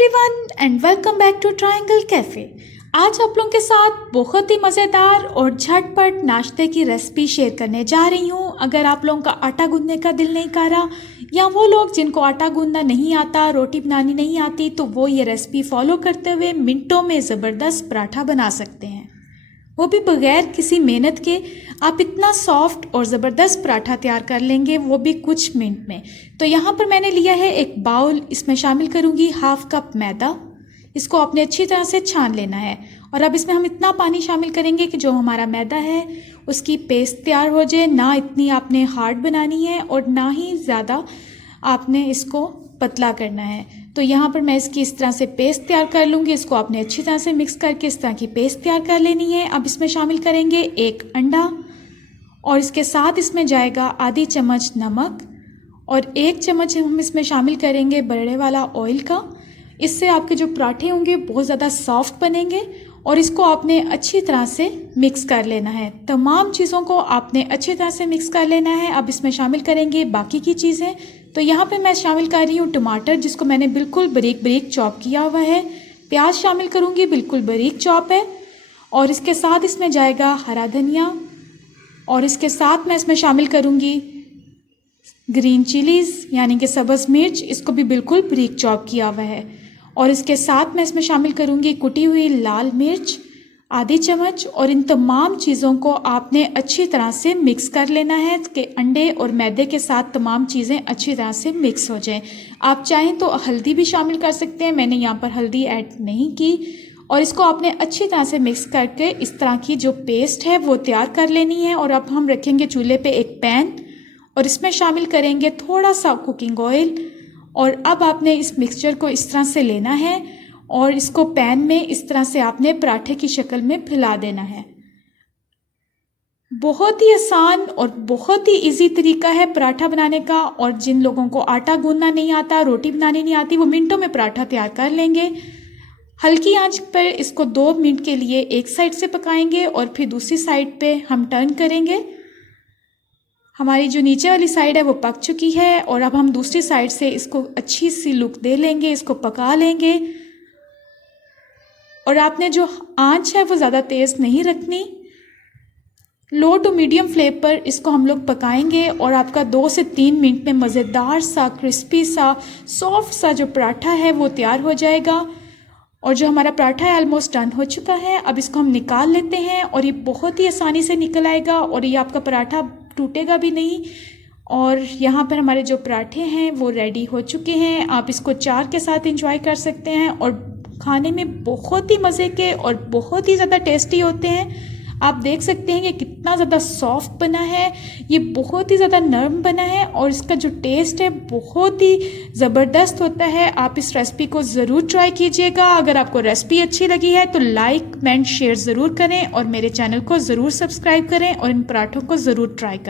Everyone and welcome back to triangle cafe. आज आप लोगों के साथ बहुत ही मज़ेदार और झटपट नाश्ते की रेसिपी शेयर करने जा रही हूँ। अगर आप लोगों का आटा गूंदने का दिल नहीं कर रहा या वो लोग जिनको आटा गूंदना नहीं आता, रोटी बनानी नहीं आती, तो वो ये रेसिपी फॉलो करते हुए मिनटों में ज़बरदस्त पराठा बना सकते हैं, वो भी बगैर किसी मेहनत के। आप इतना सॉफ्ट और ज़बरदस्त पराठा तैयार कर लेंगे, वो भी कुछ मिनट में। तो यहाँ पर मैंने लिया है एक बाउल, इसमें शामिल करूँगी हाफ कप मैदा। इसको आपने अच्छी तरह से छान लेना है और अब इसमें हम इतना पानी शामिल करेंगे कि जो हमारा मैदा है उसकी पेस्ट तैयार हो जाए। ना इतनी आपने हार्ड बनानी है और ना ही ज़्यादा आपने इसको पतला करना है। तो यहाँ पर मैं इसकी इस तरह से पेस्ट तैयार कर लूँगी। इसको आपने अच्छी तरह से मिक्स करके इस तरह की पेस्ट तैयार कर लेनी है। अब इसमें शामिल करेंगे एक अंडा और इसके साथ इसमें जाएगा आधी चम्मच नमक और 1 चम्मच हम इसमें शामिल करेंगे बड़े वाला ऑयल का। इससे आपके जो पराठे होंगे बहुत ज़्यादा सॉफ्ट बनेंगे और इसको आपने अच्छी तरह से मिक्स कर लेना है। तमाम चीज़ों को आपने अच्छी तरह से मिक्स कर लेना है। अब इसमें शामिल करेंगे बाकी की चीज़ें। तो यहाँ पे मैं शामिल कर रही हूँ टमाटर, जिसको मैंने बिल्कुल बारीक बारीक चॉप किया हुआ है। प्याज शामिल करूँगी, बिल्कुल बारीक चॉप है। और इसके साथ इसमें जाएगा हरा धनिया और इसके साथ मैं इसमें शामिल करूँगी ग्रीन चिलीज़ यानी कि सब्ज़ मिर्च, इसको भी बिल्कुल बारीक चॉप किया हुआ है। और इसके साथ मैं इसमें शामिल करूँगी कुटी हुई लाल मिर्च आधी चम्मच। और इन तमाम चीज़ों को आपने अच्छी तरह से मिक्स कर लेना है कि अंडे और मैदे के साथ तमाम चीज़ें अच्छी तरह से मिक्स हो जाएं। आप चाहें तो हल्दी भी शामिल कर सकते हैं, मैंने यहाँ पर हल्दी ऐड नहीं की। और इसको आपने अच्छी तरह से मिक्स करके इस तरह की जो पेस्ट है वो तैयार कर लेनी है। और अब हम रखेंगे चूल्हे पे एक पैन और इसमें शामिल करेंगे थोड़ा सा कुकिंग ऑयल। और अब आपने इस मिक्सचर को इस तरह से लेना है और इसको पैन में इस तरह से आपने पराठे की शक्ल में फैला देना है। बहुत ही आसान और बहुत ही इजी तरीका है पराठा बनाने का। और जिन लोगों को आटा गूंदना नहीं आता, रोटी बनानी नहीं आती, वो मिनटों में पराठा तैयार कर लेंगे। हल्की आंच पर इसको 2 मिनट के लिए एक साइड से पकाएंगे और फिर दूसरी साइड पे हम टर्न करेंगे। हमारी जो नीचे वाली साइड है वो पक चुकी है और अब हम दूसरी साइड से इसको अच्छी सी लुक दे लेंगे, इसको पका लेंगे। और आपने जो आंच है वो ज़्यादा तेज़ नहीं रखनी, लो टू मीडियम फ्लेम पर इसको हम लोग पकाएंगे। और आपका 2 से 3 मिनट में मज़ेदार सा क्रिस्पी सा सॉफ्ट सा जो पराठा है वो तैयार हो जाएगा। और जो हमारा पराठा है ऑलमोस्ट डन हो चुका है। अब इसको हम निकाल लेते हैं और ये बहुत ही आसानी से निकल आएगा और ये आपका पराठा टूटेगा भी नहीं। और यहाँ पर हमारे जो पराठे हैं वो रेडी हो चुके हैं। आप इसको चार के साथ एंजॉय कर सकते हैं और खाने में बहुत ही मज़े के और बहुत ही ज़्यादा टेस्टी होते हैं। आप देख सकते हैं कि कितना ज़्यादा सॉफ्ट बना है, ये बहुत ही ज़्यादा नरम बना है और इसका जो टेस्ट है बहुत ही ज़बरदस्त होता है। आप इस रेसिपी को ज़रूर ट्राई कीजिएगा। अगर आपको रेसिपी अच्छी लगी है तो लाइक कमेंट शेयर ज़रूर करें और मेरे चैनल को ज़रूर सब्सक्राइब करें और इन पराठों को ज़रूर ट्राई करें।